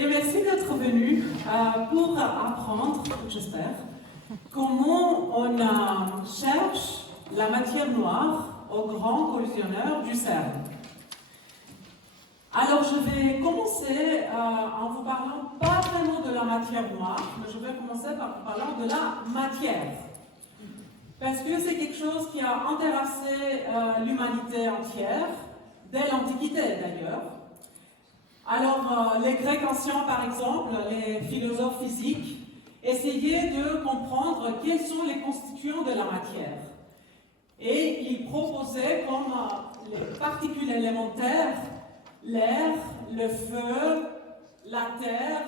Et merci d'être venu pour apprendre, j'espère, comment on cherche la matière noire au grand collisionneur du CERN. Alors je vais commencer en vous parlant pas vraiment de la matière noire, mais je vais commencer par vous parlant de la matière. Parce que c'est quelque chose qui a intéressé l'humanité entière, dès l'Antiquité d'ailleurs. Alors, les Grecs anciens, par exemple, les philosophes physiques, essayaient de comprendre quels sont les constituants de la matière. Et ils proposaient comme les particules élémentaires l'air, le feu, la terre,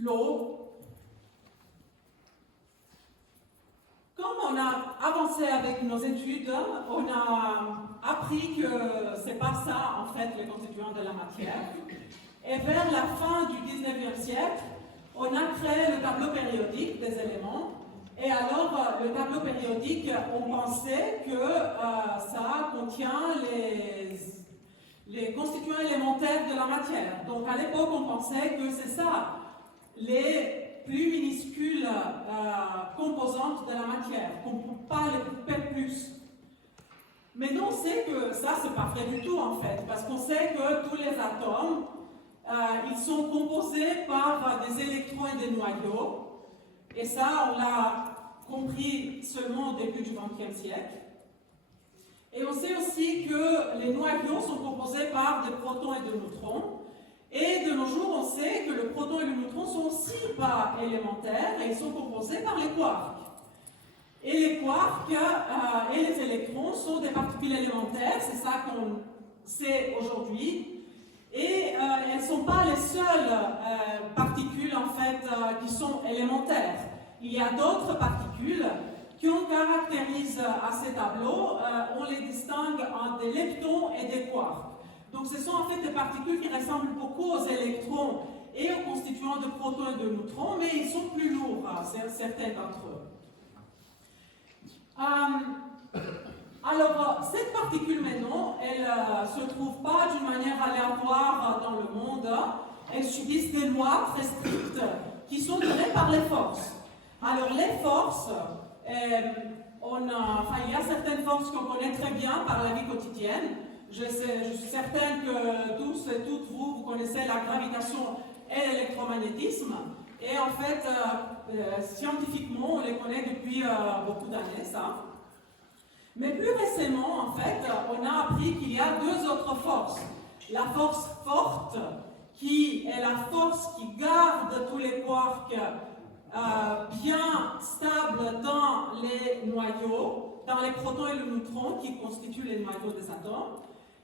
l'eau. Comme on a avancé avec nos études, on a appris que c'est pas ça, en fait, les constituants de la matière. Et vers la fin du 19e siècle, on a créé le tableau périodique des éléments. Et alors, le tableau périodique, on pensait que ça contient les constituants élémentaires de la matière. Donc, à l'époque, on pensait que c'est ça, les plus minuscules composantes de la matière, qu'on ne peut pas les couper plus. Mais non, on sait que ça, c'est pas vrai du tout en fait, parce qu'on sait que tous les atomes, ils sont composés par des électrons et des noyaux, et ça, on l'a compris seulement au début du XXe siècle. Et on sait aussi que les noyaux sont composés par des protons et des neutrons. Et de nos jours, on sait que le proton et le neutron sont aussi pas élémentaires et ils sont composés par les quarks. Et les quarks et les électrons sont des particules élémentaires, c'est ça qu'on sait aujourd'hui. Et elles ne sont pas les seules particules en fait qui sont élémentaires. Il y a d'autres particules qu'on caractérise à ces tableaux, on les distingue en des leptons et des quarks. Donc ce sont en fait des particules qui ressemblent beaucoup aux électrons et aux constituants de protons et de neutrons, mais ils sont plus lourds, certains d'entre eux. Alors, cette particule maintenant, elle ne se trouve pas d'une manière aléatoire dans le monde, elles subissent des lois très strictes qui sont données par les forces. Alors les forces, il y a certaines forces qu'on connaît très bien par la vie quotidienne. Je suis certaine que tous et toutes vous connaissez la gravitation et l'électromagnétisme. Et en fait, scientifiquement, on les connaît depuis beaucoup d'années, ça. Mais plus récemment, en fait, on a appris qu'il y a deux autres forces. La force forte, qui est la force qui garde tous les quarks bien stables dans les noyaux, dans les protons et les neutrons qui constituent les noyaux des atomes.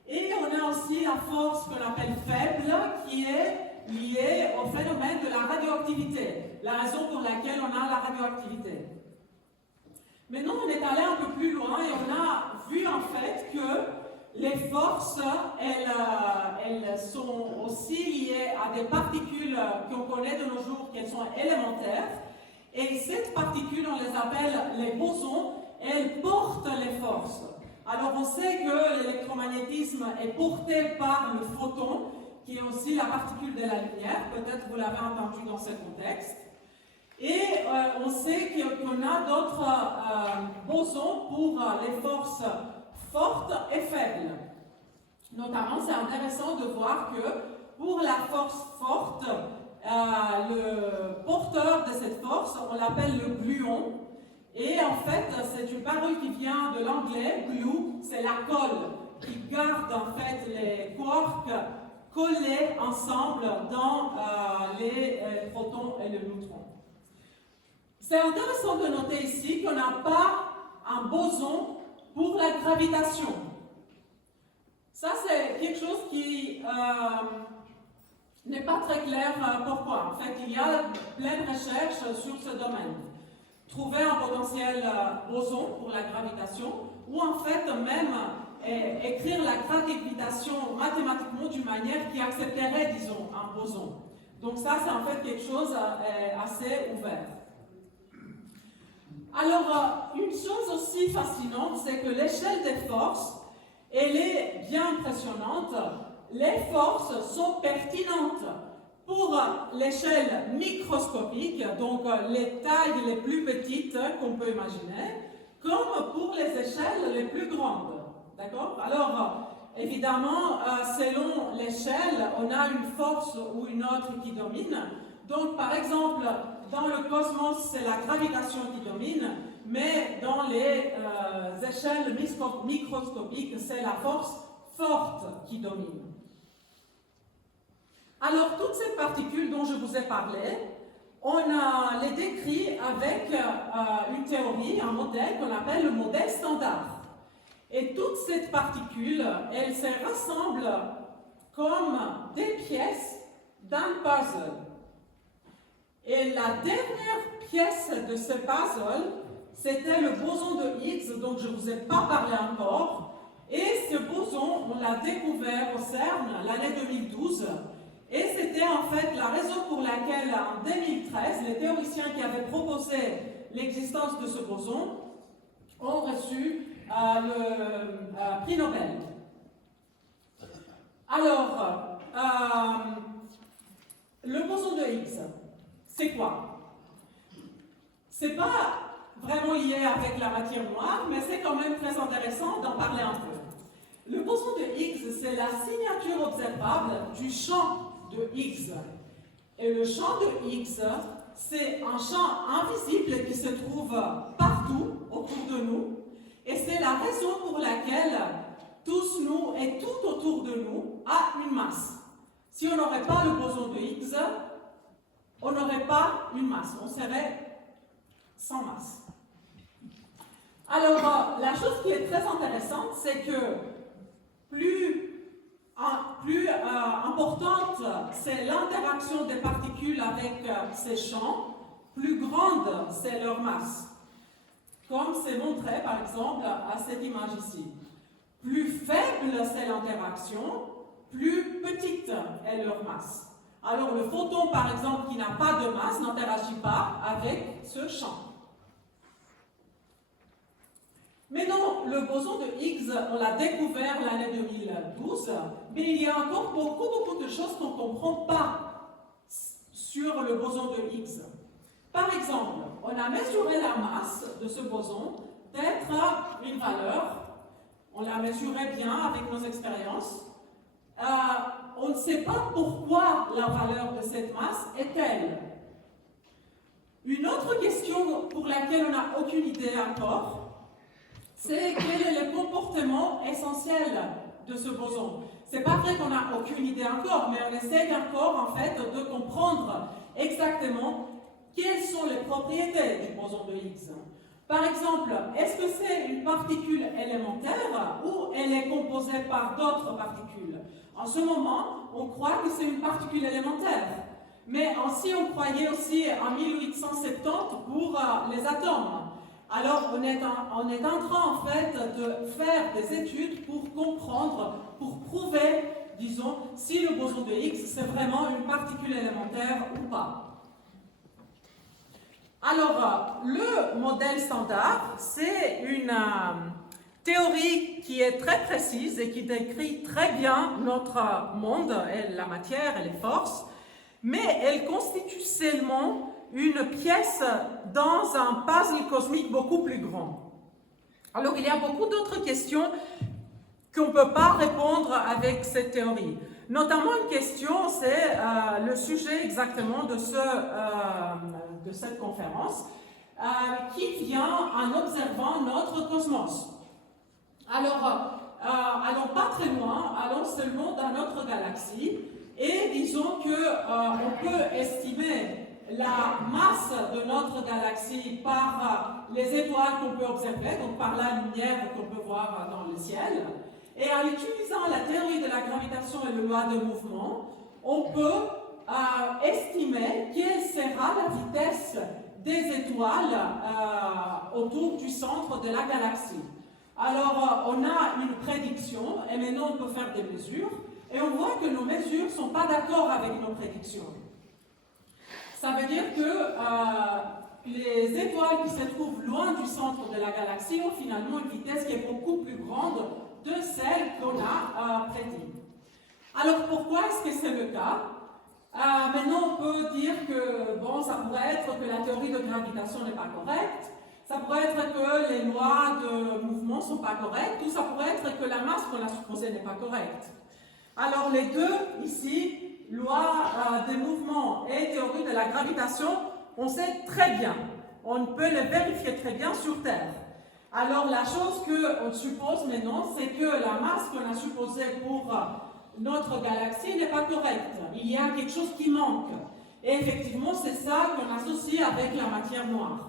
Et on a aussi la force qu'on appelle faible, qui est liée au phénomène de la radioactivité, la raison pour laquelle on a la radioactivité. Maintenant, on est allé un peu plus loin et on a vu en fait que les forces, elles sont aussi liées à des particules qu'on connaît de nos jours, qu'elles sont élémentaires. Et ces particules, on les appelle les bosons, et elles portent les forces. Alors on sait que l'électromagnétisme est porté par le photon, qui est aussi la particule de la lumière, peut-être vous l'avez entendu dans ce contexte. Et on sait qu'on a d'autres bosons pour les forces fortes et faibles. Notamment, c'est intéressant de voir que pour la force forte, le porteur de cette force, on l'appelle le gluon. Et en fait, c'est une parole qui vient de l'anglais, glue, c'est la colle qui garde en fait les quarks collés ensemble dans les protons et les neutrons. C'est intéressant de noter ici qu'on n'a pas un boson pour la gravitation. Ça, c'est quelque chose qui n'est pas très clair pourquoi. En fait, il y a plein de recherches sur ce domaine. Trouver un potentiel boson pour la gravitation, ou en fait même écrire la gravitation mathématiquement d'une manière qui accepterait, disons, un boson. Donc ça, c'est en fait quelque chose assez ouvert. Alors, une chose aussi fascinante, c'est que l'échelle des forces, elle est bien impressionnante. Les forces sont pertinentes pour l'échelle microscopique, donc les tailles les plus petites qu'on peut imaginer, comme pour les échelles les plus grandes. D'accord? Alors, évidemment, selon l'échelle, on a une force ou une autre qui domine. Donc, par exemple, dans le cosmos, c'est la gravitation qui domine, mais dans les échelles microscopiques, c'est la force forte qui domine. Alors, toutes ces particules dont je vous ai parlé, on les décrit avec une théorie, un modèle qu'on appelle le modèle standard. Et toutes ces particules, elles se rassemblent comme des pièces d'un puzzle. Et la dernière pièce de ce puzzle, c'était le boson de Higgs, dont je ne vous ai pas parlé encore. Et ce boson, on l'a découvert au CERN l'année 2012. Et c'était en fait la raison pour laquelle, en 2013, les théoriciens qui avaient proposé l'existence de ce boson ont reçu le prix Nobel. Alors, le boson de Higgs, c'est quoi? C'est pas vraiment lié avec la matière noire, mais c'est quand même très intéressant d'en parler un peu. Le boson de Higgs, c'est la signature observable du champ de Higgs. Et le champ de Higgs, c'est un champ invisible qui se trouve partout autour de nous. Et c'est la raison pour laquelle tous nous et tout autour de nous a une masse. Si on n'aurait pas le boson de Higgs, on n'aurait pas une masse. On serait sans masse. Alors, la chose qui est très intéressante, c'est que plus importante c'est l'interaction des particules avec ces champs, plus grande c'est leur masse. Comme c'est montré par exemple à cette image ici. Plus faible c'est l'interaction, plus petite est leur masse. Alors le photon par exemple qui n'a pas de masse n'interagit pas avec ce champ. Mais non, le boson de Higgs, on l'a découvert l'année 2012, mais il y a encore beaucoup de choses qu'on ne comprend pas sur le boson de Higgs. Par exemple, on a mesuré la masse de ce boson d'être une valeur, on l'a mesuré bien avec nos expériences. On ne sait pas pourquoi la valeur de cette masse est telle. Une autre question pour laquelle on n'a aucune idée encore, c'est quel est le comportement essentiel de ce boson. C'est pas vrai qu'on n'a aucune idée encore, mais on essaie encore en fait de comprendre exactement quelles sont les propriétés du boson de Higgs. Par exemple, est-ce que c'est une particule élémentaire ou elle est composée par d'autres particules? En ce moment, on croit que c'est une particule élémentaire. Mais si on croyait aussi en 1870 pour les atomes. Alors, on est en train, en fait, de faire des études pour comprendre, pour prouver, disons, si le boson de Higgs, c'est vraiment une particule élémentaire ou pas. Alors, le modèle standard, c'est une théorie qui est très précise et qui décrit très bien notre monde, et la matière et les forces, mais elle constitue seulement une pièce dans un puzzle cosmique beaucoup plus grand. Alors, il y a beaucoup d'autres questions qu'on ne peut pas répondre avec cette théorie. Notamment une question, c'est le sujet exactement de cette conférence, qui vient en observant notre cosmos. Alors, allons pas très loin, allons seulement dans notre galaxie, et disons qu'on peut estimer la masse de notre galaxie par les étoiles qu'on peut observer, donc par la lumière qu'on peut voir dans le ciel. Et en utilisant la théorie de la gravitation et le loi de mouvement, on peut estimer quelle sera la vitesse des étoiles autour du centre de la galaxie. Alors, on a une prédiction, et maintenant on peut faire des mesures, et on voit que nos mesures ne sont pas d'accord avec nos prédictions. Ça veut dire que les étoiles qui se trouvent loin du centre de la galaxie ont finalement une vitesse qui est beaucoup plus grande de celle qu'on a prédite. Alors pourquoi est-ce que c'est le cas? Maintenant, on peut dire que bon, ça pourrait être que la théorie de gravitation n'est pas correcte, ça pourrait être que les lois de mouvement ne sont pas correctes, ou ça pourrait être que la masse qu'on a supposée n'est pas correcte. Alors les deux, ici, loi des mouvements et théorie de la gravitation, on sait très bien, on peut les vérifier très bien sur Terre. Alors la chose qu'on suppose maintenant, c'est que la masse qu'on a supposée pour notre galaxie n'est pas correcte. Il y a quelque chose qui manque. Et effectivement, c'est ça qu'on associe avec la matière noire.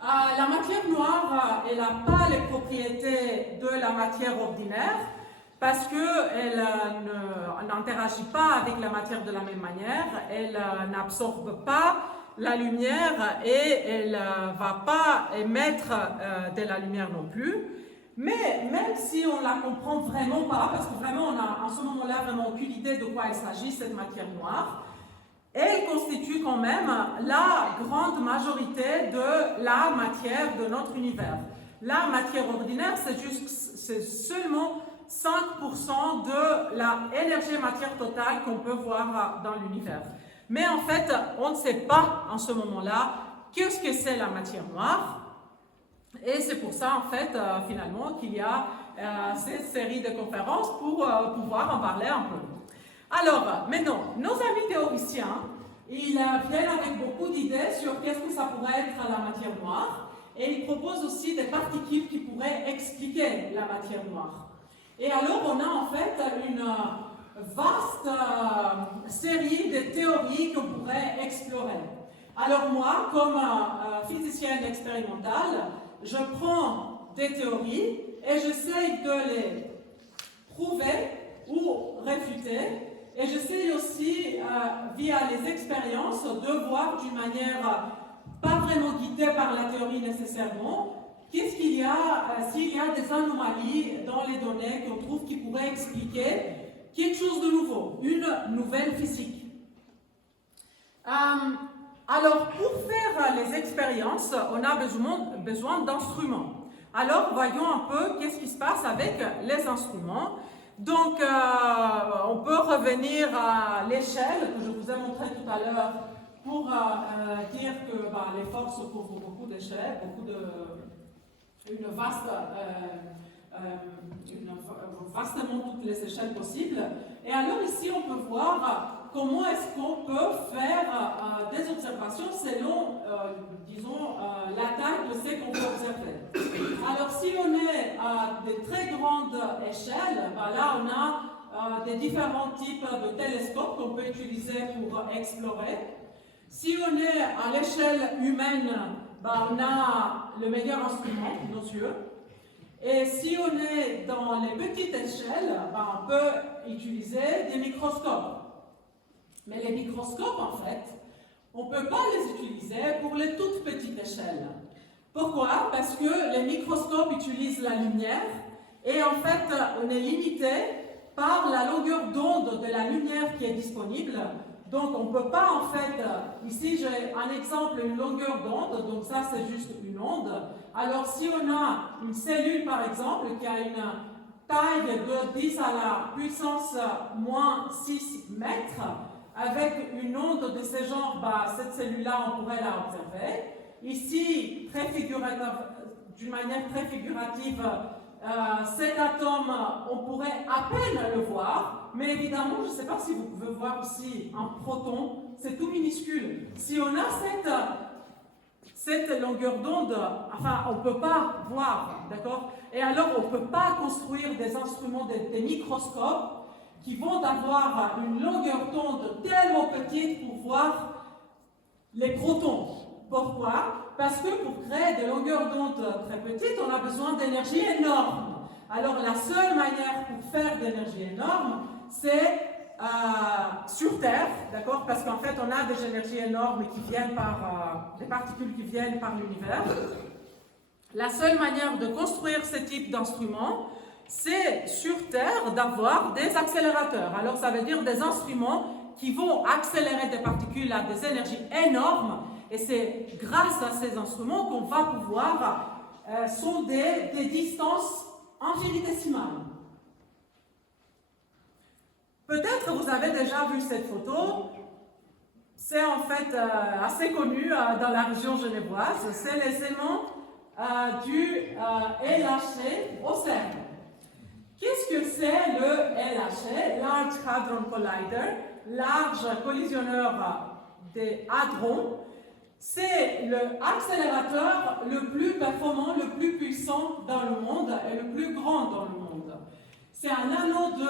La matière noire, elle n'a pas les propriétés de la matière ordinaire parce qu'elle n'interagit pas avec la matière de la même manière, elle n'absorbe pas la lumière et elle ne va pas émettre de la lumière non plus. Mais même si on ne la comprend vraiment pas, parce que vraiment on a en ce moment-là vraiment aucune idée de quoi il s'agit, cette matière noire, elle constitue quand même la grande majorité de la matière de notre univers. La matière ordinaire, c'est seulement 5% de l'énergie matière totale qu'on peut voir dans l'univers. Mais en fait, on ne sait pas en ce moment-là qu'est-ce que c'est la matière noire. Et c'est pour ça, en fait, finalement, qu'il y a cette série de conférences pour pouvoir en parler un peu. Alors, maintenant, nos amis théoriciens, ils viennent avec beaucoup d'idées sur qu'est-ce que ça pourrait être la matière noire, et ils proposent aussi des particules qui pourraient expliquer la matière noire. Et alors, on a en fait une vaste série de théories qu'on pourrait explorer. Alors moi, comme physicienne expérimentale, je prends des théories et j'essaye de les prouver ou réfuter. Et j'essaye aussi, via les expériences, de voir d'une manière pas vraiment guidée par la théorie nécessairement, qu'est-ce qu'il y a, s'il y a des anomalies dans les données qu'on trouve qui pourraient expliquer quelque chose de nouveau, une nouvelle physique. Alors, pour faire les expériences, on a besoin d'instruments. Alors, voyons un peu qu'est-ce qui se passe avec les instruments. Donc, on peut revenir à l'échelle que je vous ai montré tout à l'heure pour dire que les forces couvrent beaucoup d'échelles, vastement toutes les échelles possibles. Et alors ici, on peut voir comment est-ce qu'on peut faire des observations selon, disons, la taille de ce qu'on peut observer. Alors si on est à des très grandes échelles, là on a des différents types de télescopes qu'on peut utiliser pour explorer. Si on est à l'échelle humaine, on a le meilleur instrument, nos yeux. Et si on est dans les petites échelles, on peut utiliser des microscopes. Mais les microscopes, en fait, on ne peut pas les utiliser pour les toutes petites échelles. Pourquoi? Parce que les microscopes utilisent la lumière et en fait, on est limité par la longueur d'onde de la lumière qui est disponible. Donc, on ne peut pas, en fait, ici j'ai un exemple, une longueur d'onde, donc ça c'est juste une onde. Alors, si on a une cellule, par exemple, qui a une taille de 10 à la puissance moins 6 mètres, avec une onde de ce genre, cette cellule-là, on pourrait la observer. Ici, d'une manière très figurative, cet atome, on pourrait à peine le voir, mais évidemment, je ne sais pas si vous pouvez voir ici un proton, c'est tout minuscule. Si on a cette longueur d'onde, enfin, on ne peut pas voir, d'accord? Et alors, on ne peut pas construire des instruments, des microscopes qui vont avoir une longueur d'onde tellement petite pour voir les protons. Pourquoi? Parce que pour créer des longueurs d'onde très petites, on a besoin d'énergie énorme. Alors la seule manière pour faire d'énergie énorme, c'est sur Terre, d'accord? Parce qu'en fait, on a des énergies énormes qui viennent par des particules qui viennent par l'univers. La seule manière de construire ce type d'instrument, c'est sur Terre d'avoir des accélérateurs. Alors ça veut dire des instruments qui vont accélérer des particules à des énergies énormes. Et c'est grâce à ces instruments qu'on va pouvoir sonder des distances infinitésimales. Peut-être peut-être vous avez déjà vu cette photo. C'est en fait assez connu dans la région genevoise. C'est les aimants du LHC au CERN. Qu'est-ce que c'est le LHC, Large Hadron Collider, large collisionneur des hadrons? C'est l'accélérateur le plus performant, le plus puissant dans le monde et le plus grand dans le monde. C'est un anneau de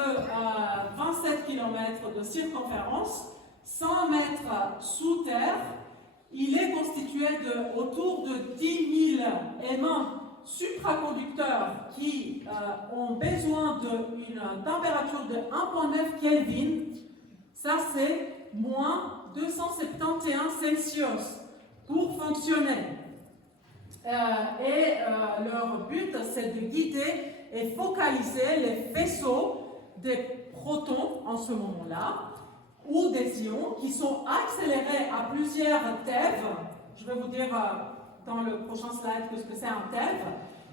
27 km de circonférence, 100 mètres sous terre. Il est constitué autour de 10 000 aimants supraconducteurs qui ont besoin d'une température de 1,9 Kelvin. Ça, c'est moins 271 Celsius pour fonctionner. Leur but, c'est de guider et focaliser les faisceaux des protons en ce moment-là, ou des ions qui sont accélérés à plusieurs TeV. Je vais vous dire dans le prochain slide ce que c'est un TeV.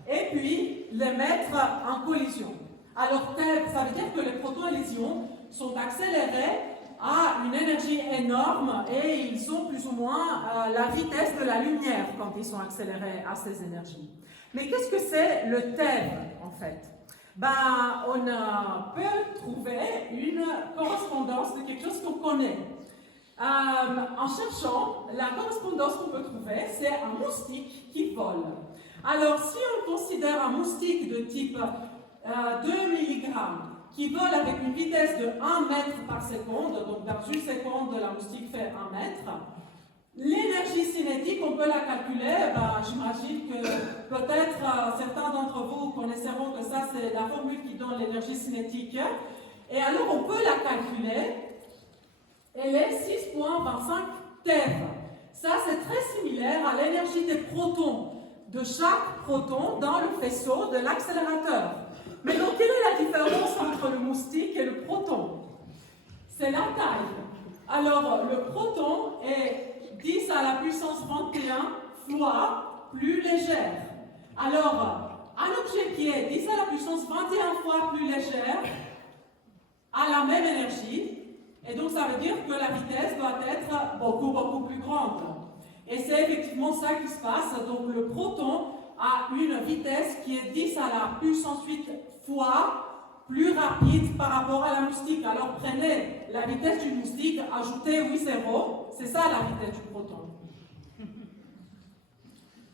Et puis les mettre en collision. Alors TeV, ça veut dire que les protons et les ions sont accélérés à une énergie énorme et ils sont plus ou moins la vitesse de la lumière quand ils sont accélérés à ces énergies. Mais qu'est-ce que c'est le TeV en fait? On peut trouver une correspondance de quelque chose qu'on connaît. En cherchant, la correspondance qu'on peut trouver, c'est un moustique qui vole. Alors, si on considère un moustique de type 2 mg qui vole avec une vitesse de 1 mètre par seconde, donc dans une seconde, la moustique fait 1 mètre, l'énergie cinétique, on peut la calculer. J'imagine que peut-être certains d'entre vous connaîtront que ça, c'est la formule qui donne l'énergie cinétique. Et alors, on peut la calculer. Elle est 6,25 TeV. Ça, c'est très similaire à l'énergie des protons, de chaque proton dans le faisceau de l'accélérateur. Mais donc, quelle est la différence entre le moustique et le proton? C'est la taille. Alors, le proton est 10 à la puissance 21 fois plus légère. Alors, un objet qui est 10 à la puissance 21 fois plus légère a la même énergie, et donc ça veut dire que la vitesse doit être beaucoup, beaucoup plus grande. Et c'est effectivement ça qui se passe. Donc le proton a une vitesse qui est 10 à la puissance 8 fois plus rapide par rapport à la moustique. Alors prenez la vitesse du moustique, ajoutez 8 zéros, c'est ça la vitesse du proton.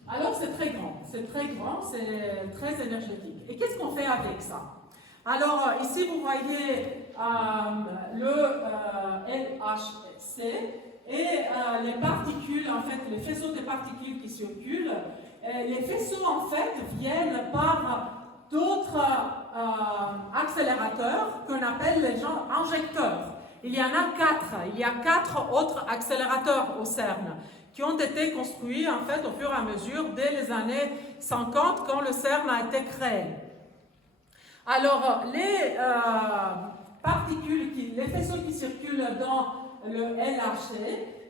Alors c'est très grand, c'est très énergétique. Et qu'est-ce qu'on fait avec ça? Alors ici vous voyez le LHC et les particules, en fait les faisceaux de particules qui circulent. Les faisceaux en fait viennent par d'autres accélérateurs qu'on appelle les gens injecteurs. Il y en a 4, il y a 4 autres accélérateurs au CERN qui ont été construits en fait au fur et à mesure dès les années 50 quand le CERN a été créé. Alors les particules, les faisceaux qui circulent dans le LHC,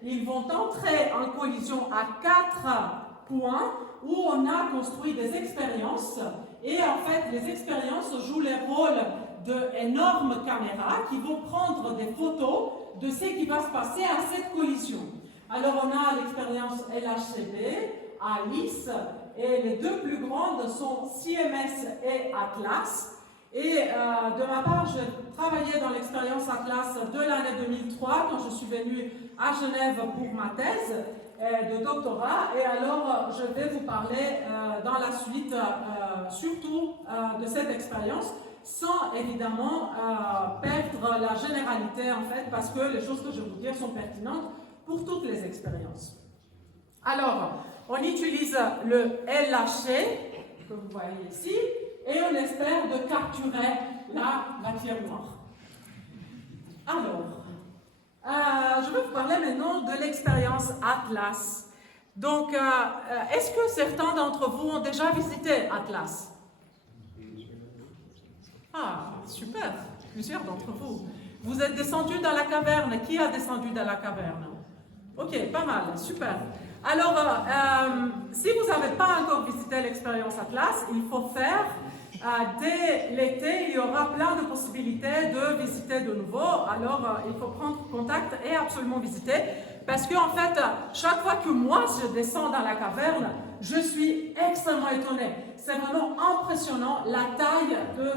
ils vont entrer en collision à 4 points où on a construit des expériences et en fait les expériences jouent les rôles d'énormes caméras qui vont prendre des photos de ce qui va se passer à cette collision. Alors on a l'expérience LHCb, ALICE, et les deux plus grandes sont CMS et ATLAS. Et de ma part, j'ai travaillé dans l'expérience ATLAS de l'année 2003 quand je suis venue à Genève pour ma thèse de doctorat. Et alors, je vais vous parler dans la suite surtout de cette expérience, sans évidemment perdre la généralité en fait, parce que les choses que je vais vous dire sont pertinentes pour toutes les expériences. Alors, on utilise le LHC, que vous voyez ici, et on espère de capturer la matière noire. Alors, je vais vous parler maintenant de l'expérience ATLAS. Donc, est-ce que certains d'entre vous ont déjà visité ATLAS? Ah, super, plusieurs d'entre vous. Vous êtes descendus dans la caverne. Qui a descendu dans la caverne? Ok, pas mal, super. Alors, si vous n'avez pas encore visité l'expérience ATLAS, il faut faire dès l'été, il y aura plein de possibilités de visiter de nouveau. Alors, il faut prendre contact et absolument visiter. Parce qu'en fait, chaque fois que moi, je descends dans la caverne, je suis extrêmement étonnée. C'est vraiment impressionnant la taille de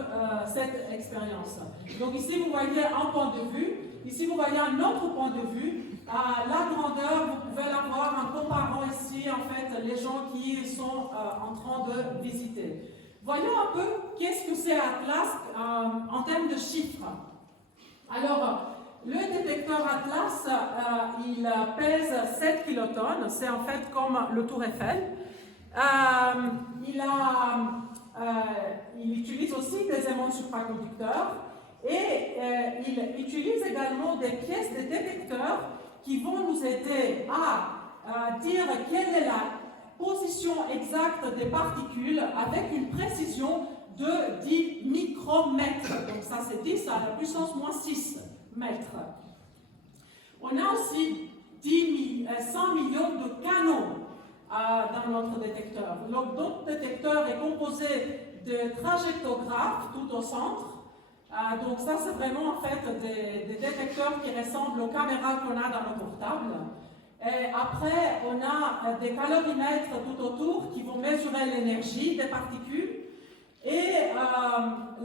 cette expérience. Donc ici, vous voyez un point de vue. Ici, vous voyez un autre point de vue. La grandeur, vous pouvez la voir en comparant ici, en fait, les gens qui sont en train de visiter. Voyons un peu qu'est-ce que c'est Atlas en termes de chiffres. Alors, le détecteur Atlas, il pèse 7 kilotonnes. C'est en fait comme le Tour Eiffel. Il utilise aussi des aimants supraconducteurs et il utilise également des pièces de détecteurs qui vont nous aider à dire quelle est la position exacte des particules avec une précision de 10 micromètres. Donc ça c'est 10 à la puissance moins 6 mètres. On a aussi 100 millions de canaux dans notre détecteur. Notre détecteur est composé de trajectographes tout au centre. Donc ça c'est vraiment en fait des détecteurs qui ressemblent aux caméras qu'on a dans nos portables. Et après, on a des calorimètres tout autour qui vont mesurer l'énergie des particules. Et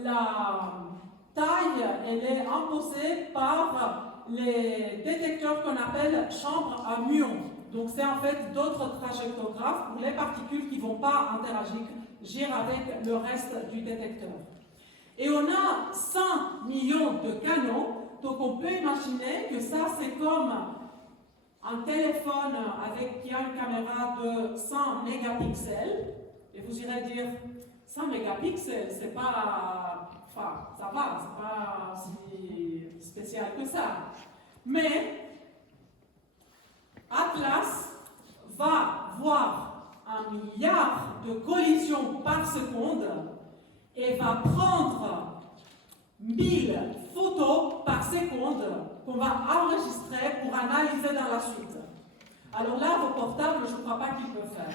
la taille, elle est imposée par les détecteurs qu'on appelle chambres à muons. Donc c'est en fait d'autres trajectographes pour les particules qui ne vont pas interagir avec le reste du détecteur. Et on a 100 millions de canaux, donc on peut imaginer que ça c'est comme un téléphone qui a une caméra de 100 mégapixels, et vous irez dire 100 mégapixels, c'est pas. Enfin, ça va, c'est pas si spécial que ça. Mais Atlas va voir 1 milliard de collisions par seconde et va prendre 1000 photos par seconde qu'on va enregistrer pour analyser dans la suite. Alors là, vos portables, je ne crois pas qu'ils peuvent faire.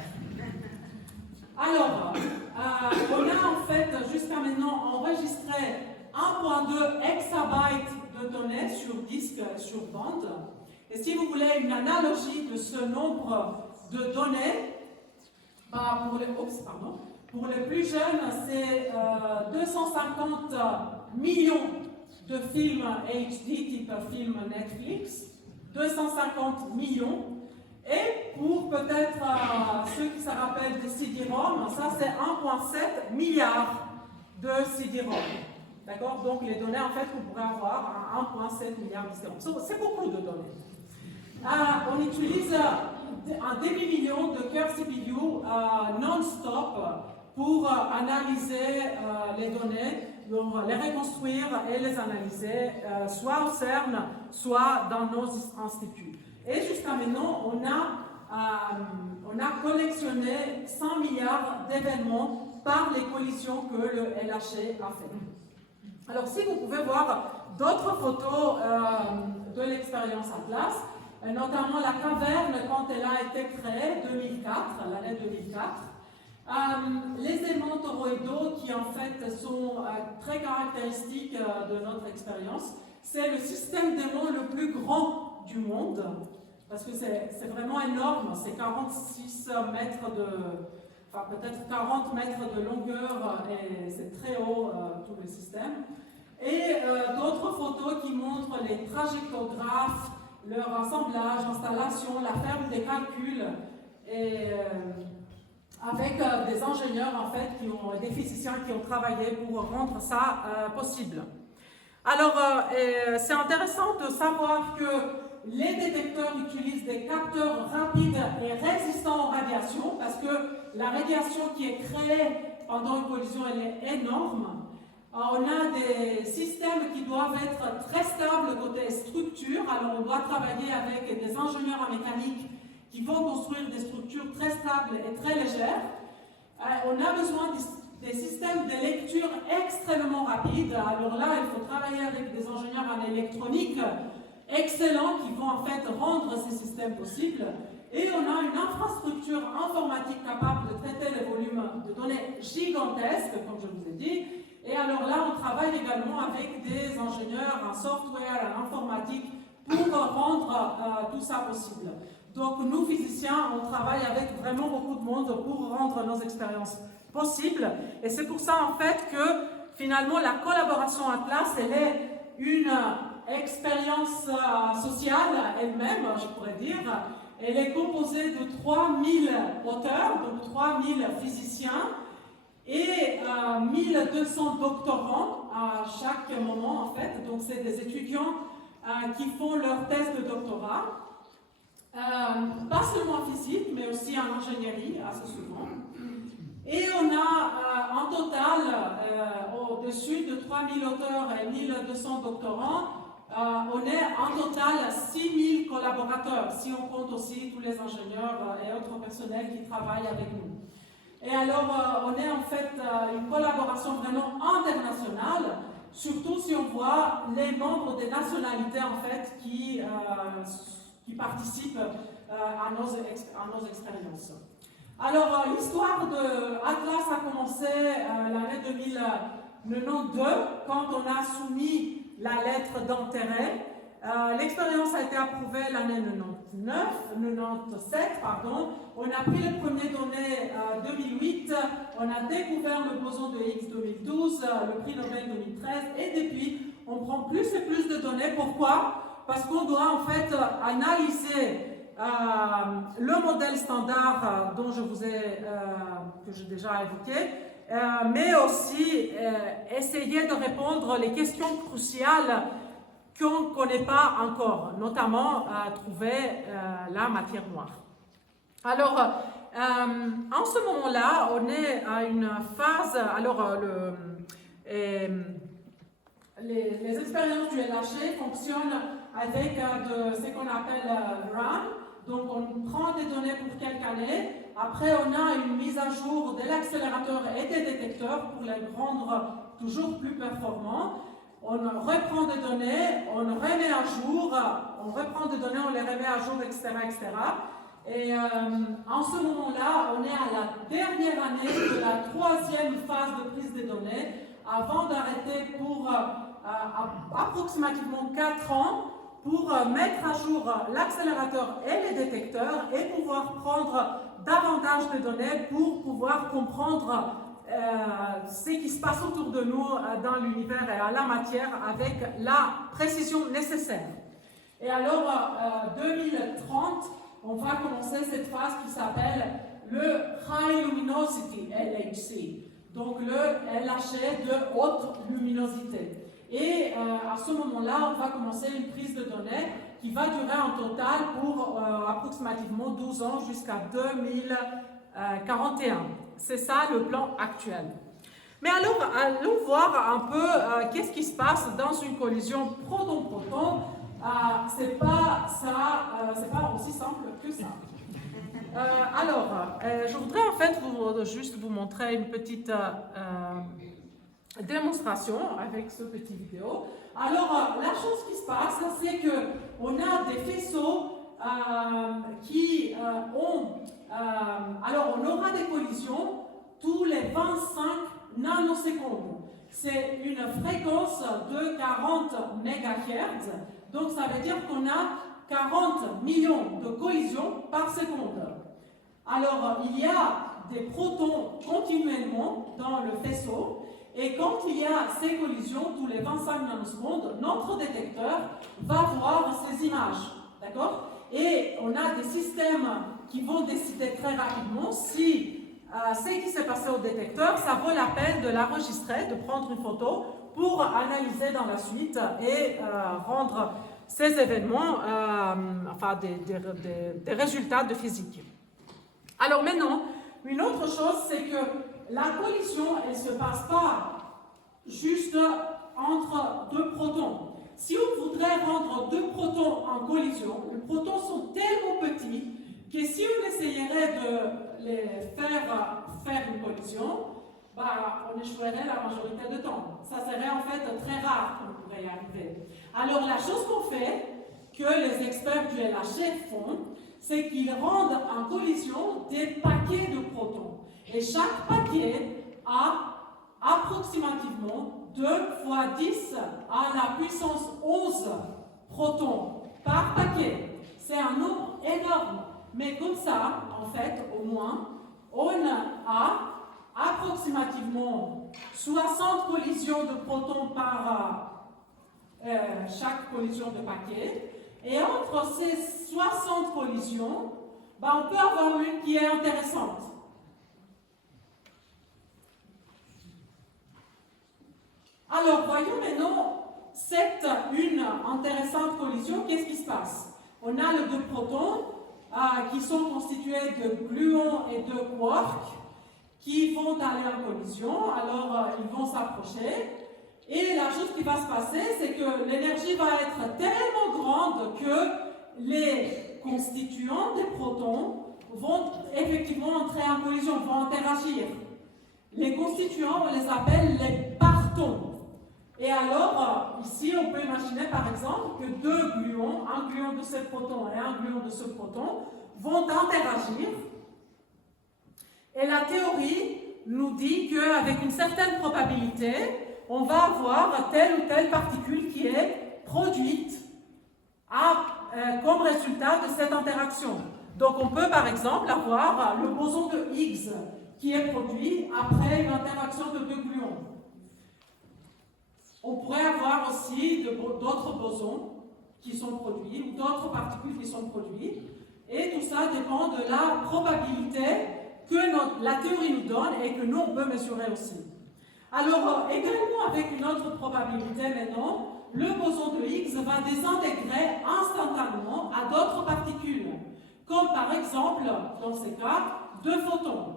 Alors, on a en fait jusqu'à maintenant enregistré 1,2 exabytes de données sur disque, sur bande. Et si vous voulez une analogie de ce nombre de données, pour les plus jeunes, c'est 250 millions de films HD type film Netflix, 250 millions. Et pour peut-être ceux qui se rappellent des CD-ROM, ça c'est 1,7 milliard de CD-ROM. D'accord? Donc les données en fait qu'on pourrait avoir à 1,7 milliard de CD-ROM. C'est beaucoup de données. On utilise un demi-million de cœurs CPU non-stop pour analyser les données, donc les reconstruire et les analyser, soit au CERN, soit dans nos instituts. Et jusqu'à maintenant, on a collectionné 100 milliards d'événements par les collisions que le LHC a fait. Alors, si vous pouvez voir d'autres photos de l'expérience Atlas, notamment la caverne quand elle a été créée, 2004, l'année 2004, les aimants toroïdaux qui en fait sont très caractéristiques de notre expérience, c'est le système d'aimants le plus grand du monde. Parce que c'est vraiment énorme, c'est 46 mètres enfin peut-être 40 mètres de longueur et c'est très haut tout le système. Et d'autres photos qui montrent les trajectographes, leur assemblage, installation, la ferme des calculs, et avec des ingénieurs en fait, des physiciens qui ont travaillé pour rendre ça possible. Alors c'est intéressant de savoir que les détecteurs utilisent des capteurs rapides et résistants aux radiations parce que la radiation qui est créée pendant une collision elle est énorme. On a des systèmes qui doivent être très stables côté structure, alors on doit travailler avec des ingénieurs en mécanique qui vont construire des structures très stables et très légères. On a besoin des systèmes de lecture extrêmement rapides, alors là il faut travailler avec des ingénieurs en électronique excellents qui vont en fait rendre ces systèmes possibles. et on a une infrastructure informatique capable de traiter les volumes de données gigantesques, comme je vous ai dit. Et alors là, on travaille également avec des ingénieurs en software, en informatique, pour rendre tout ça possible. Donc nous, physiciens, on travaille avec vraiment beaucoup de monde pour rendre nos expériences possibles. Et c'est pour ça, en fait, que finalement, la collaboration Atlas, elle est une expérience sociale elle-même, je pourrais dire. Elle est composée de 3000 auteurs, donc 3000 physiciens, et 1200 doctorants à chaque moment, en fait. Donc c'est des étudiants qui font leur thèse de doctorat. Pas seulement en physique, mais aussi en ingénierie, assez souvent. Et on a en total, au-dessus de 3000 auteurs et 1200 doctorants, on est en total 6000 collaborateurs, si on compte aussi tous les ingénieurs et autres personnels qui travaillent avec nous. Et alors, on est en fait une collaboration vraiment internationale, surtout si on voit les membres des nationalités en fait qui participent à nos expériences. Alors, l'histoire de Atlas a commencé l'année 2092, quand on a soumis la lettre d'intérêt. L'expérience a été approuvée l'année 97, pardon. On a pris les premières données 2008, on a découvert le boson de Higgs 2012, le prix Nobel 2013, et depuis, on prend plus et plus de données. Pourquoi? Parce qu'on doit en fait analyser le modèle standard dont je vous ai, que j'ai déjà évoqué, mais aussi essayer de répondre les questions cruciales qu'on ne connaît pas encore, notamment trouver la matière noire. Alors, en ce moment-là, on est à une phase, alors les expériences du LHC fonctionnent avec ce qu'on appelle run. Donc on prend des données pour quelques années, après on a une mise à jour de l'accélérateur et des détecteurs pour les rendre toujours plus performants. On reprend des données, on remet à jour, on reprend des données, on les remet à jour, etc. etc. Et en ce moment-là, on est à la dernière année de la troisième phase de prise des données, avant d'arrêter pour approximativement 4 ans, pour mettre à jour l'accélérateur et les détecteurs et pouvoir prendre davantage de données pour pouvoir comprendre ce qui se passe autour de nous dans l'univers et à la matière avec la précision nécessaire. Et alors, 2030, on va commencer cette phase qui s'appelle le High Luminosity, LHC, donc le LHC de haute luminosité. Et à ce moment-là, on va commencer une prise de données qui va durer en total pour approximativement 12 ans jusqu'à 2041. C'est ça le plan actuel. Mais alors, allons voir un peu qu'est-ce qui se passe dans une collision proton-proton. C'est pas aussi simple que ça. Je voudrais en fait juste vous montrer une petite démonstration avec ce petit vidéo. Alors, la chose qui se passe, c'est qu'on a des faisceaux qui ont... alors, on aura des collisions tous les 25 nanosecondes. C'est une fréquence de 40 MHz. Donc, ça veut dire qu'on a 40 millions de collisions par seconde. Alors, il y a des protons continuellement dans le faisceau. Et quand il y a ces collisions, tous les 25 nanosecondes, notre détecteur va voir ces images. D'accord? Et on a des systèmes qui vont décider très rapidement si ce qui s'est passé au détecteur, ça vaut la peine de l'enregistrer, de prendre une photo pour analyser dans la suite et rendre ces événements des résultats de physique. Alors maintenant, une autre chose, c'est que la collision, elle ne se passe pas juste entre deux protons. Si on voudrait rendre deux protons en collision, les protons sont tellement petits que si on essayerait de les faire une collision, on échouerait la majorité du temps. Ça serait en fait très rare qu'on pourrait y arriver. Alors la chose qu'on fait, que les experts du LHC font, c'est qu'ils rendent en collision des paquets de protons. Et chaque paquet a approximativement 2 fois 10 à la puissance 11 protons par paquet. C'est un nombre énorme. Mais comme ça, en fait, au moins, on a approximativement 60 collisions de protons par chaque collision de paquet. Et entre ces 60 collisions, on peut avoir une qui est intéressante. Alors, voyons maintenant une intéressante collision. Qu'est-ce qui se passe? On a les deux protons qui sont constitués de gluons et de quarks qui vont aller en collision. Alors, ils vont s'approcher. Et la chose qui va se passer, c'est que l'énergie va être tellement grande que les constituants des protons vont effectivement entrer en collision, vont interagir. Les constituants, on les appelle les partons. Et alors, ici, on peut imaginer par exemple que deux gluons, un gluon de ce proton et un gluon de ce proton, vont interagir. Et la théorie nous dit qu'avec une certaine probabilité, on va avoir telle ou telle particule qui est produite comme résultat de cette interaction. Donc on peut par exemple avoir le boson de Higgs qui est produit après une interaction de deux gluons. On pourrait avoir aussi d'autres bosons qui sont produits ou d'autres particules qui sont produites. Et tout ça dépend de la probabilité que la théorie nous donne et que nous on peut mesurer aussi. Alors, également avec une autre probabilité maintenant, le boson de Higgs va désintégrer instantanément à d'autres particules, comme par exemple, dans ces cas, deux photons.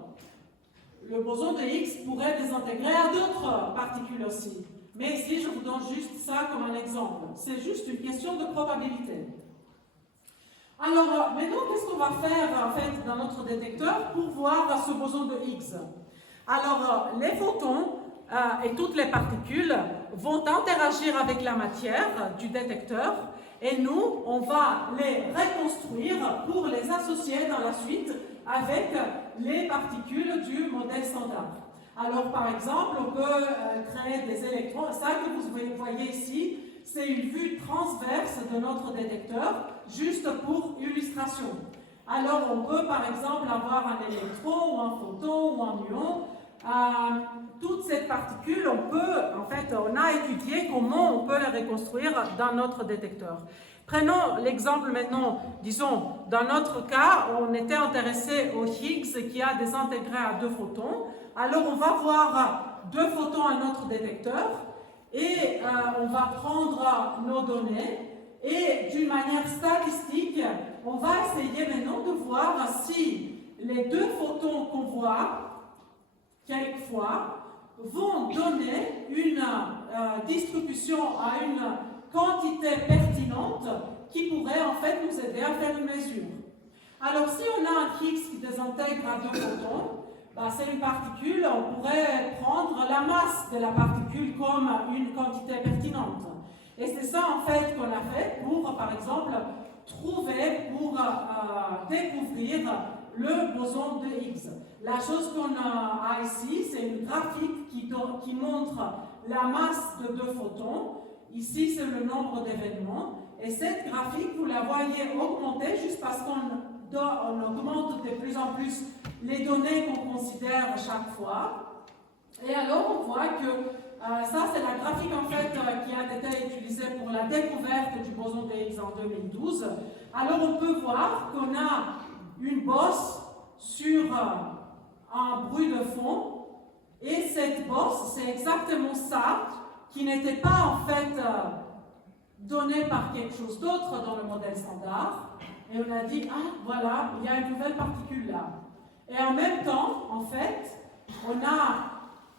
Le boson de Higgs pourrait désintégrer à d'autres particules aussi. Mais ici, je vous donne juste ça comme un exemple. C'est juste une question de probabilité. Alors, maintenant, qu'est-ce qu'on va faire en fait dans notre détecteur pour voir ce boson de Higgs? Alors, les photons et toutes les particules vont interagir avec la matière du détecteur et nous, on va les reconstruire pour les associer dans la suite avec les particules du modèle standard. Alors, par exemple, on peut créer des électrons. Ça que vous voyez ici, c'est une vue transverse de notre détecteur, juste pour illustration. Alors, on peut, par exemple, avoir un électron, ou un photon, ou un muon. Toutes ces particules, on a étudié comment on peut les reconstruire dans notre détecteur. Prenons l'exemple maintenant, disons, dans notre cas, on était intéressé au Higgs qui a désintégré à deux photons. Alors, on va voir deux photons à notre détecteur et on va prendre nos données et d'une manière statistique, on va essayer maintenant de voir si les deux photons qu'on voit quelquefois vont donner une distribution à une quantité pertinente qui pourrait en fait nous aider à faire une mesure. Alors si on a un Higgs qui désintègre à deux photons, c'est une particule, on pourrait prendre la masse de la particule comme une quantité pertinente. Et c'est ça en fait qu'on a fait pour, par exemple, découvrir le boson de Higgs. La chose qu'on a ici, c'est une graphique qui montre la masse de deux photons. Ici, c'est le nombre d'événements. Et cette graphique, vous la voyez augmenter juste parce qu'on augmente de plus en plus les données qu'on considère chaque fois. Et alors, on voit que ça, c'est la graphique en fait qui a été utilisée pour la découverte du boson de Higgs en 2012. Alors, on peut voir qu'on a une bosse sur un bruit de fond. Et cette bosse, c'est exactement ça qui n'était pas en fait donné par quelque chose d'autre dans le modèle standard. Et on a dit, voilà, il y a une nouvelle particule là. Et en même temps, en fait, on a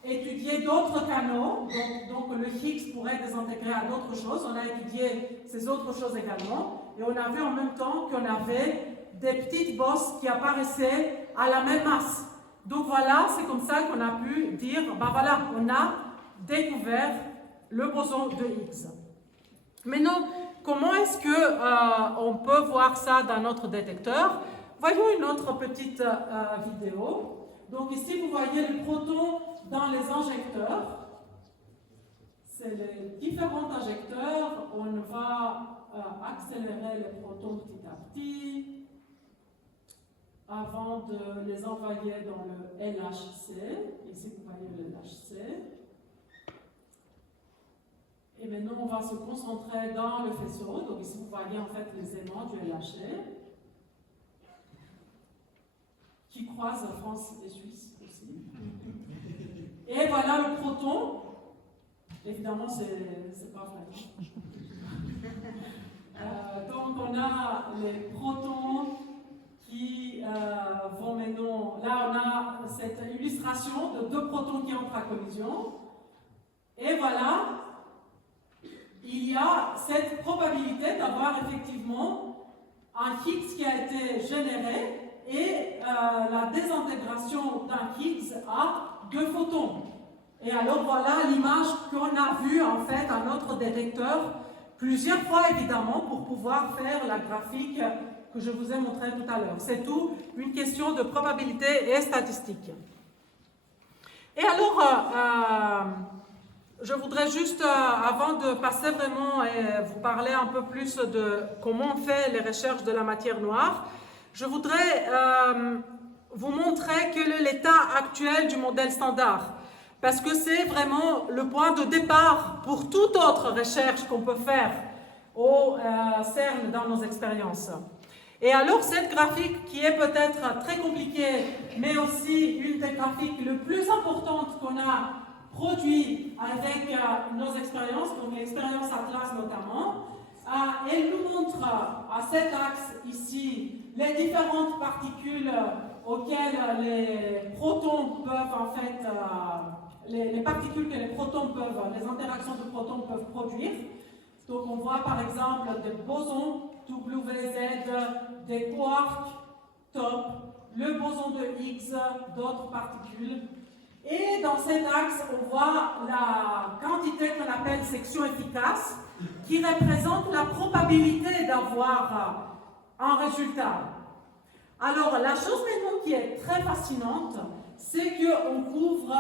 étudié d'autres canaux, donc le Higgs pourrait désintégrer à d'autres choses. On a étudié ces autres choses également. Et on a vu en même temps qu'on avait des petites bosses qui apparaissaient à la même masse. Donc voilà, c'est comme ça qu'on a pu dire, voilà, on a découvert le boson de Higgs. Maintenant, comment est-ce qu'on peut voir ça dans notre détecteur? Voyons une autre petite vidéo. Donc ici, vous voyez les protons dans les injecteurs. C'est les différents injecteurs. On va accélérer les protons petit à petit avant de les envoyer dans le LHC. Ici, vous voyez le LHC. Et maintenant, on va se concentrer dans le faisceau. Donc ici, vous voyez en fait les aimants du LHC qui croisent France et Suisse aussi. Et voilà le proton. Évidemment, c'est pas vrai. Donc, on a les protons qui vont maintenant... Là, on a cette illustration de deux protons qui entrent à collision. Et voilà, il y a cette probabilité d'avoir effectivement un Higgs qui a été généré et la désintégration d'un Higgs à deux photons. Et alors voilà l'image qu'on a vue en fait à notre détecteur plusieurs fois évidemment pour pouvoir faire la graphique que je vous ai montré tout à l'heure. C'est tout une question de probabilité et statistique. Et alors, je voudrais juste, avant de passer vraiment et vous parler un peu plus de comment on fait les recherches de la matière noire, je voudrais vous montrer quel est l'état actuel du modèle standard. Parce que c'est vraiment le point de départ pour toute autre recherche qu'on peut faire au CERN dans nos expériences. Et alors, cette graphique qui est peut-être très compliquée, mais aussi une des graphiques les plus importantes qu'on a produit avec nos expériences, donc l'expérience Atlas notamment, elle nous montre à cet axe ici les différentes particules auxquelles les protons peuvent en fait, les particules que les protons peuvent, les interactions de protons peuvent produire. Donc on voit par exemple des bosons WZ, des quarks top, le boson de Higgs, d'autres particules. Et dans cet axe, on voit la quantité qu'on appelle section efficace, qui représente la probabilité d'avoir un résultat. Alors, la chose maintenant qui est très fascinante, c'est qu'on couvre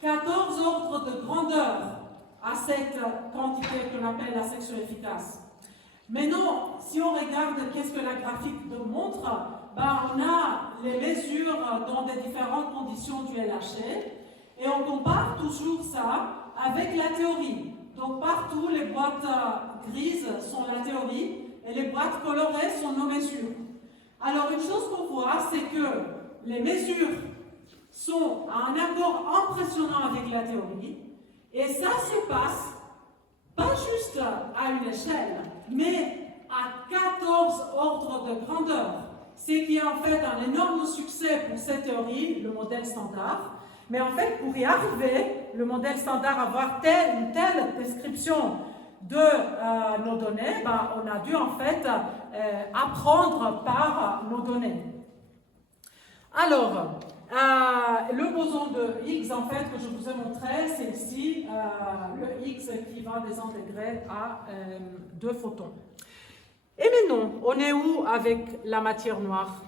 14 ordres de grandeur à cette quantité qu'on appelle la section efficace. Maintenant, si on regarde qu'est-ce que la graphique nous montre, on a les mesures dans des différentes conditions du LHC et on compare toujours ça avec la théorie. Donc partout, les boîtes grises sont la théorie et les boîtes colorées sont nos mesures. Alors une chose qu'on voit, c'est que les mesures sont à un accord impressionnant avec la théorie et ça se passe pas juste à une échelle, mais à 14 ordres de grandeur. C'est qui est en fait un énorme succès pour cette théorie, le modèle standard. Mais en fait, pour y arriver, le modèle standard avoir une telle description de nos données, on a dû en fait apprendre par nos données. Alors, le boson de Higgs, en fait, que je vous ai montré, c'est ici le Higgs qui va désintégrer à deux photons. Et maintenant, on est où avec la matière noire?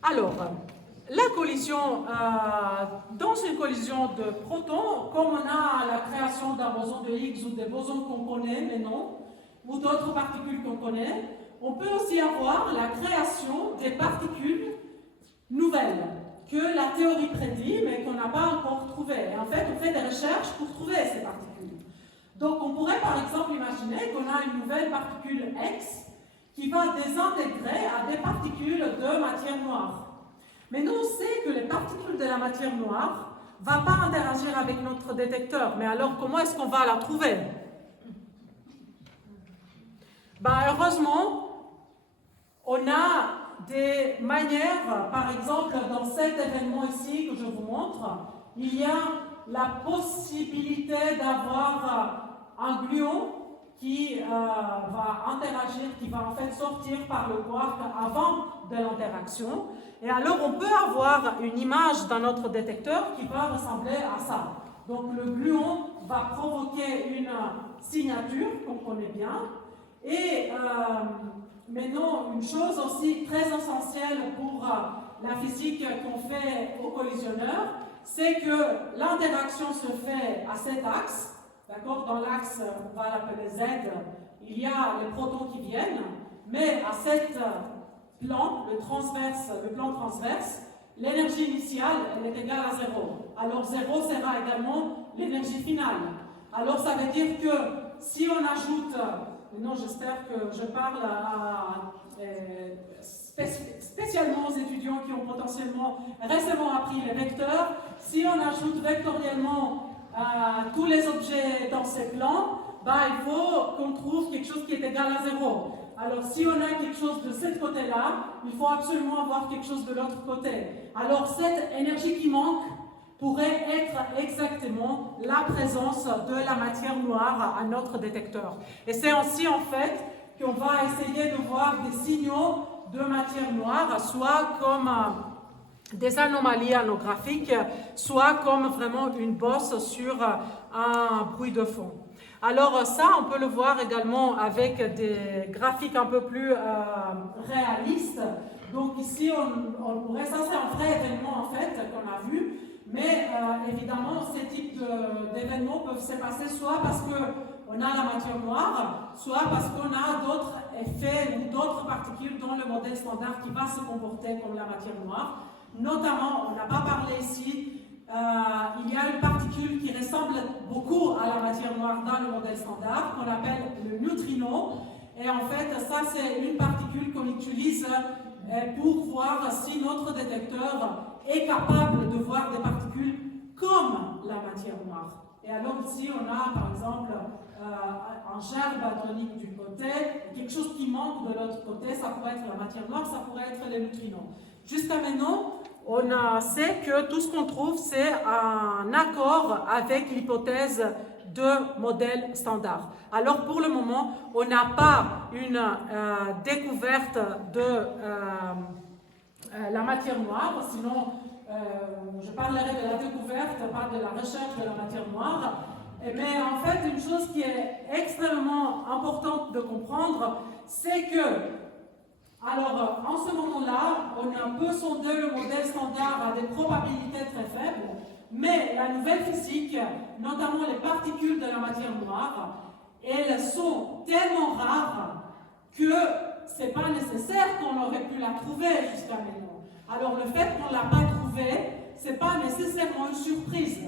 Alors, la collision, dans une collision de protons, comme on a la création d'un boson de Higgs ou des bosons qu'on connaît, mais non, ou d'autres particules qu'on connaît, on peut aussi avoir la création des particules nouvelles que la théorie prédit, mais qu'on n'a pas encore trouvées. Et en fait, on fait des recherches pour trouver ces particules. Donc, on pourrait par exemple imaginer qu'on a une nouvelle particule X qui va désintégrer à des particules de matière noire. Mais nous, on sait que les particules de la matière noire ne vont pas interagir avec notre détecteur. Mais alors, comment est-ce qu'on va la trouver? Heureusement, on a des manières, par exemple, dans cet événement ici que je vous montre, il y a la possibilité d'avoir un gluon qui va interagir, qui va en fait sortir par le quark avant de l'interaction. Et alors on peut avoir une image dans notre détecteur qui va ressembler à ça. Donc le gluon va provoquer une signature qu'on connaît bien. Et maintenant, une chose aussi très essentielle pour la physique qu'on fait au collisionneur, c'est que l'interaction se fait à cet axe. D'accord? Dans l'axe, on va l'appeler Z, il y a les protons qui viennent, mais à cet plan, le plan transverse, l'énergie initiale, elle est égale à 0. Alors 0 sera également l'énergie finale. Alors ça veut dire que si on ajoute, maintenant j'espère que je parle spécialement aux étudiants qui ont potentiellement récemment appris les vecteurs, si on ajoute vectoriellement tous les objets dans ces plans, il faut qu'on trouve quelque chose qui est égal à 0. Alors, si on a quelque chose de ce côté-là, il faut absolument avoir quelque chose de l'autre côté. Alors, cette énergie qui manque pourrait être exactement la présence de la matière noire à notre détecteur. Et c'est ainsi, en fait, qu'on va essayer de voir des signaux de matière noire, soit comme des anomalies anographiques, soit comme vraiment une bosse sur un bruit de fond. Alors ça, on peut le voir également avec des graphiques un peu plus réalistes. Donc ici, on pourrait, ça c'est un vrai événement en fait qu'on a vu, mais évidemment, ces types d'événements peuvent se passer soit parce qu'on a la matière noire, soit parce qu'on a d'autres effets ou d'autres particules dans le modèle standard qui va se comporter comme la matière noire. Notamment, on n'a pas parlé ici, il y a une particule qui ressemble beaucoup à la matière noire dans le modèle standard, qu'on appelle le neutrino. Et en fait, ça c'est une particule qu'on utilise pour voir si notre détecteur est capable de voir des particules comme la matière noire. Et alors ici, on a par exemple un gerbe hadronique du côté, quelque chose qui manque de l'autre côté, ça pourrait être la matière noire, ça pourrait être les neutrinos. Jusqu'à maintenant, on sait que tout ce qu'on trouve, c'est un accord avec l'hypothèse de modèle standard. Alors pour le moment, on n'a pas une découverte de la matière noire, sinon je parlerai de la découverte, pas de la recherche de la matière noire. Mais en fait, une chose qui est extrêmement importante de comprendre, c'est que alors, en ce moment-là, on a un peu sondé le modèle standard à des probabilités très faibles, mais la nouvelle physique, notamment les particules de la matière noire, elles sont tellement rares que ce n'est pas nécessaire qu'on aurait pu la trouver jusqu'à maintenant. Alors, le fait qu'on ne l'a pas trouvée, ce n'est pas nécessairement une surprise.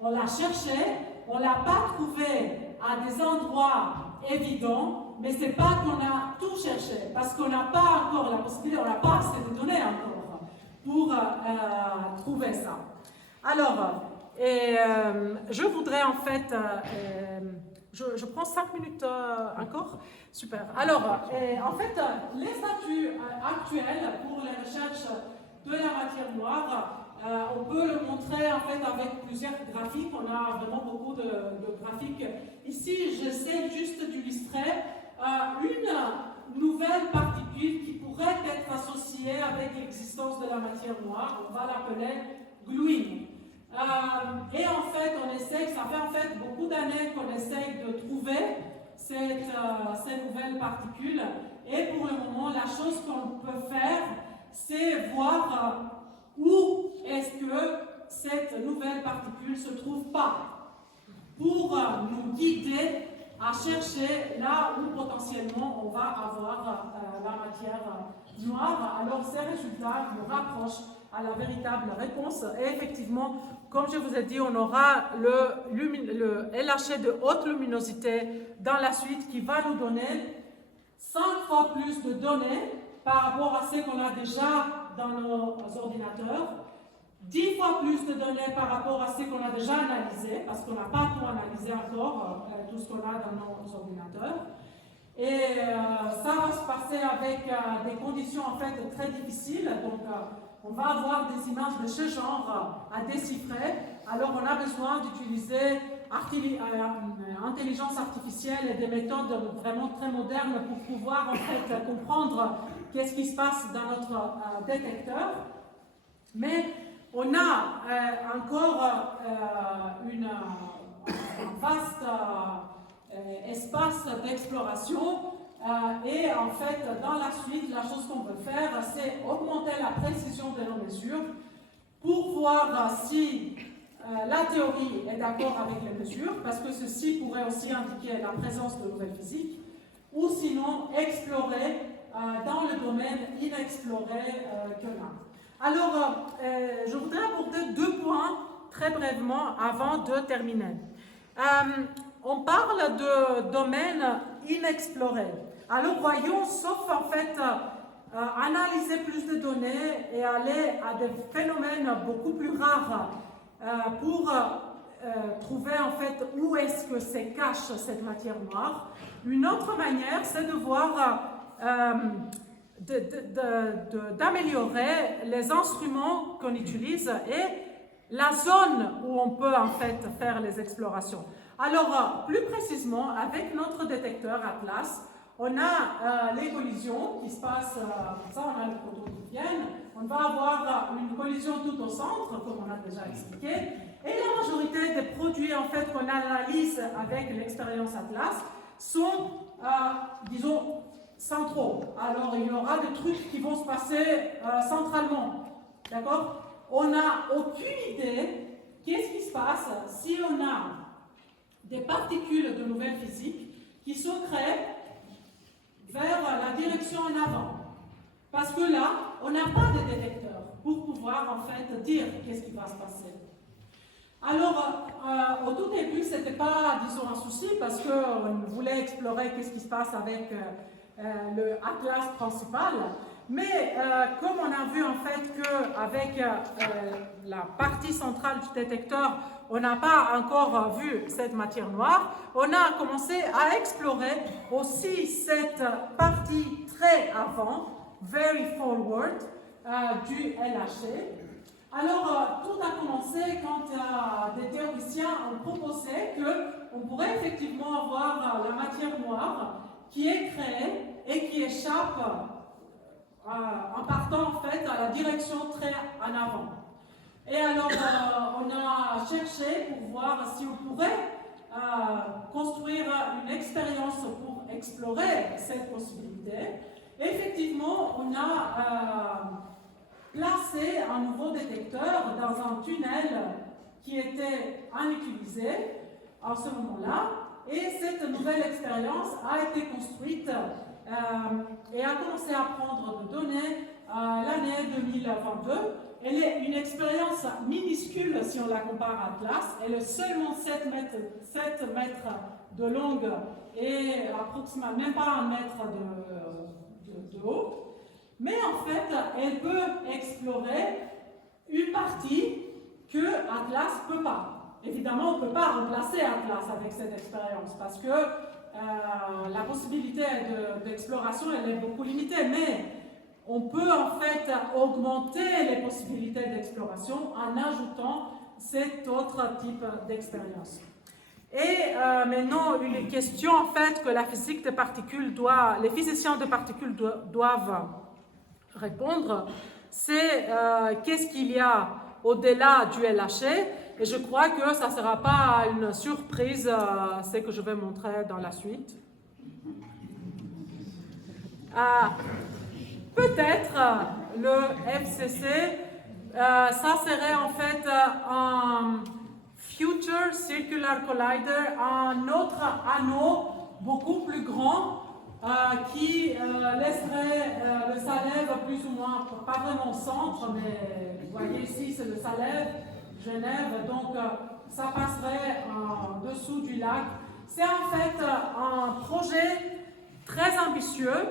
On l'a cherchée, on ne l'a pas trouvée à des endroits évidents, mais ce n'est pas qu'on a tout cherché, parce qu'on n'a pas encore la possibilité, on n'a pas assez de données encore pour trouver ça. Alors, je voudrais en fait, je prends 5 minutes encore, super. Alors, en fait, les statuts actuels pour les recherches de la matière noire, on peut le montrer en fait avec plusieurs graphiques, on a vraiment beaucoup de graphiques. Ici, j'essaie juste d'illustrer une nouvelle particule qui pourrait être associée avec l'existence de la matière noire, on va l'appeler gluing. Et en fait, ça fait en fait beaucoup d'années qu'on essaye de trouver ces nouvelles particules, et pour le moment, la chose qu'on peut faire, c'est voir où est-ce que cette nouvelle particule se trouve pas, pour nous guider à chercher là où potentiellement on va avoir la matière noire. Alors ces résultats nous rapprochent à la véritable réponse, et effectivement, comme je vous ai dit, on aura le LHC de haute luminosité dans la suite qui va nous donner 5 fois plus de données par rapport à ce qu'on a déjà dans nos ordinateurs, 10 fois plus de données par rapport à ce qu'on a déjà analysé, parce qu'on n'a pas tout analysé encore, tout ce qu'on a dans nos ordinateurs. Et ça va se passer avec des conditions en fait très difficiles. Donc on va avoir des images de ce genre à déchiffrer. Alors on a besoin d'utiliser intelligence artificielle et des méthodes vraiment très modernes pour pouvoir en fait comprendre qu'est-ce qui se passe dans notre détecteur. Mais on a encore un vaste espace d'exploration. Et en fait, dans la suite, la chose qu'on veut faire, c'est augmenter la précision de nos mesures pour voir si la théorie est d'accord avec les mesures, parce que ceci pourrait aussi indiquer la présence de nouvelles physiques, ou sinon explorer dans le domaine inexploré qu'on a. Alors, je voudrais aborder 2 points très brièvement avant de terminer. On parle de domaine inexploré. Alors voyons, sauf en fait analyser plus de données et aller à des phénomènes beaucoup plus rares pour trouver en fait où est-ce que se cache cette matière noire. Une autre manière, c'est de voir, d'améliorer les instruments qu'on utilise et la zone où on peut en fait faire les explorations. Alors, plus précisément, avec notre détecteur Atlas, on a les collisions qui se passent, comme ça, on a le proton qui viennent, on va avoir une collision tout au centre, comme on a déjà expliqué, et la majorité des produits en fait qu'on analyse avec l'expérience Atlas sont, disons, centraux. Alors, il y aura des trucs qui vont se passer centralement, d'accord? On n'a aucune idée qu'est-ce qui se passe si on a des particules de nouvelles physiques qui sont créées vers la direction en avant. Parce que là, on n'a pas de détecteur pour pouvoir en fait dire qu'est-ce qui va se passer. Alors, au tout début, ce n'était pas, disons, un souci parce qu'on voulait explorer qu'est-ce qui se passe avec le Atlas principal. Mais comme on a vu en fait qu'avec la partie centrale du détecteur, on n'a pas encore vu cette matière noire, on a commencé à explorer aussi cette partie très avant, very forward, du LHC. Alors, tout a commencé quand des théoriciens ont proposé qu'on pourrait effectivement avoir la matière noire qui est créée et qui échappe en partant en fait à la direction très en avant. Et alors on a cherché pour voir si on pourrait construire une expérience pour explorer cette possibilité. Et effectivement, on a placé un nouveau détecteur dans un tunnel qui était inutilisé en ce moment-là. Et cette nouvelle expérience a été construite et a commencé à prendre de données l'année 2022. Elle est une expérience minuscule si on la compare à Atlas. Elle est seulement 7 mètres de longue et approximativement même pas 1 mètre de haut. Mais en fait, elle peut explorer une partie que Atlas ne peut pas. Évidemment, on ne peut pas remplacer Atlas avec cette expérience parce que la possibilité d'exploration elle est beaucoup limitée, mais on peut en fait augmenter les possibilités d'exploration en ajoutant cet autre type d'expérience. Et maintenant, une question en fait que la physique des particules les physiciens de particules doivent répondre, c'est qu'est-ce qu'il y a au-delà du LHC. Et je crois que ça ne sera pas une surprise, ce que je vais montrer dans la suite. Peut-être le FCC, ça serait en fait un Future Circular Collider, un autre anneau beaucoup plus grand qui laisserait le Salève plus ou moins, pas vraiment au centre, mais vous voyez ici c'est le Salève, Genève, donc ça passerait en dessous du lac. C'est en fait un projet très ambitieux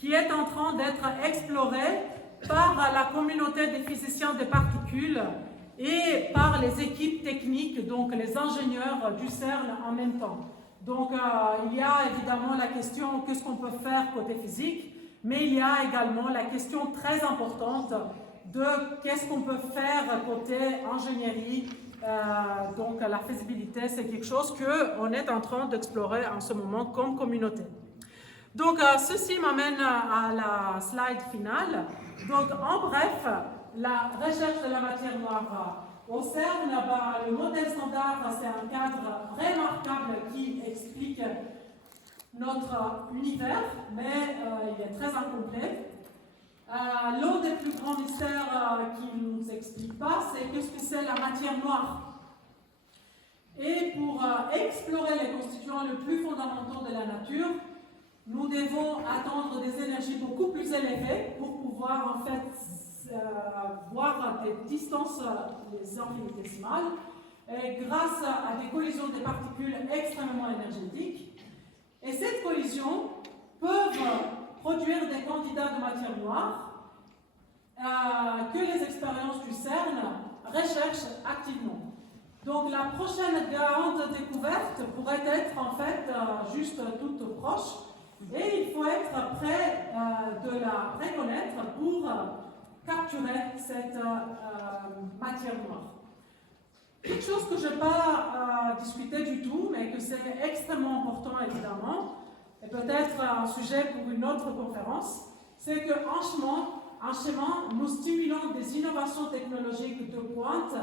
qui est en train d'être exploré par la communauté des physiciens des particules et par les équipes techniques, donc les ingénieurs du CERN en même temps. Donc il y a évidemment la question qu'est-ce qu'on peut faire côté physique, mais il y a également la question très importante de qu'est-ce qu'on peut faire côté ingénierie. Donc la faisabilité, c'est quelque chose qu'on est en train d'explorer en ce moment comme communauté. Donc ceci m'amène à la slide finale. Donc en bref, la recherche de la matière noire Au CERN, le modèle standard, c'est un cadre remarquable qui explique notre univers, mais il est très incomplet. L'un des plus grands mystères qui ne nous explique pas, c'est qu'est-ce que c'est la matière noire. Et pour explorer les constituants les plus fondamentaux de la nature, nous devons attendre des énergies beaucoup plus élevées pour pouvoir en fait voir des distances les infinitésimales grâce à des collisions de particules extrêmement énergétiques. Et ces collisions peuvent produire des candidats de matière noire que les expériences du CERN recherchent activement. Donc la prochaine grande découverte pourrait être en fait juste toute proche, et il faut être prêt de la reconnaître pour capturer cette matière noire. Quelque chose que je n'ai pas discuté du tout, mais que c'est extrêmement important évidemment, et peut-être un sujet pour une autre conférence, c'est qu'en chemin, nous stimulons des innovations technologiques de pointe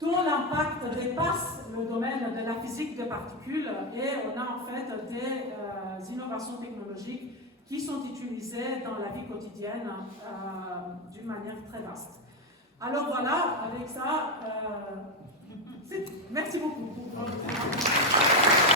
dont l'impact dépasse le domaine de la physique des particules, et on a en fait des innovations technologiques qui sont utilisées dans la vie quotidienne d'une manière très vaste. Alors voilà, avec ça, merci beaucoup.